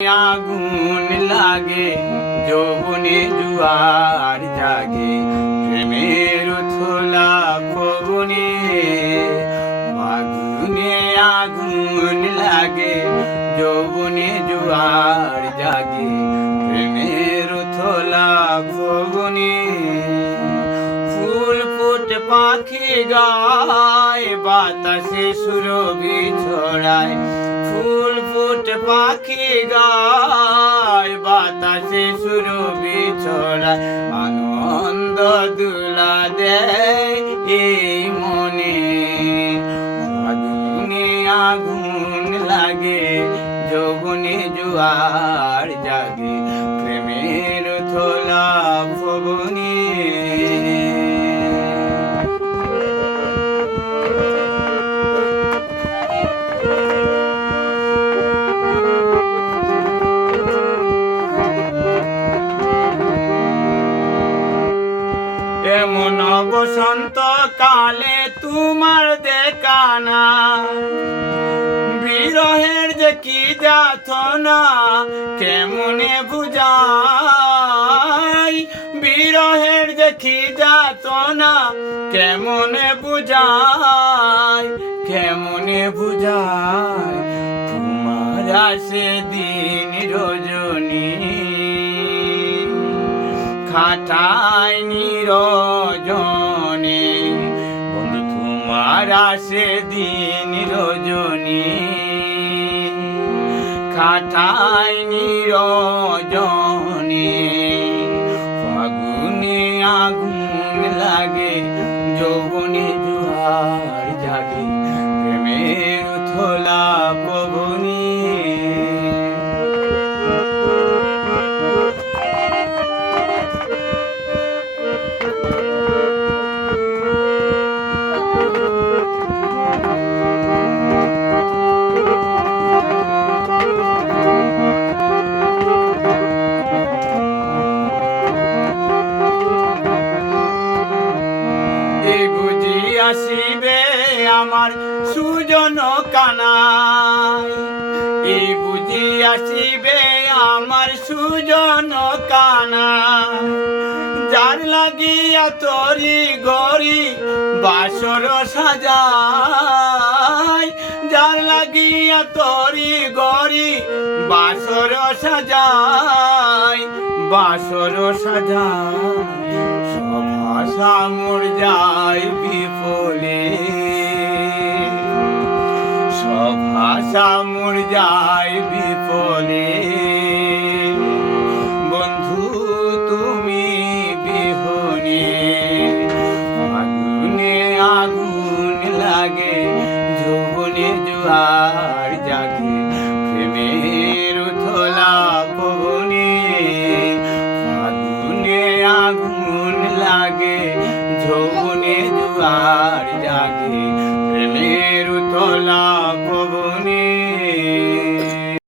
আগুন লাগে যৌবনে জুয়ার জাগে প্রেমের উথলা পবনে আগুনে আগুন লাগে যৌবনে জুয়ার জাগে প্রেমের উথলা পবনে ফুল ফুটে পাখি গায় বাতাসে সুরভি ছড়ায় ফুল ফুটে পাখি গায় বাতাসে সুরভি ছড়ায় আনন্দ দুলা দেয় এই মনে আগুনে আগুন লাগে যৌবনে জুয়ার জাগে প্রেমের থলা ভবনে এমন বসন্ত কালে তোমার দেখা না বিরহের যে কি যাতনা কেমনে বুঝাই বিরহের যে কি যাতনা কেমনে বুঝাই কেমনে বুঝাই তোমার আসে দিন রজনী খাটাই নিরজনে বন্ধু তোমার আসে দিন রজনী খাটাই নিরজনে ফাগুনে আগুন লাগে যৌবনে জুয়ার জাগে প্রেমের উথলা পবনে আসিবে আমার সুজন কানাই এই বুঝি আসিবে আমার সুজন কানাই যার লাগিয়া তরি গরি বাসর সাজাই যার লাগিয়া তরি গরি বাসর সাজাই বাসর সাজাই ভাষা মোর যায় বিফলে সব ভাষা মোর যায় বিফলে বন্ধু তুমি বিহনে আগুনে আগুন লাগে যৌবনে জুয়ার জাগে প্রেমের উথলা পবনে আগুনে আগুন লাগে যৌবনে জুয়ার জাগে প্রেমের উথলা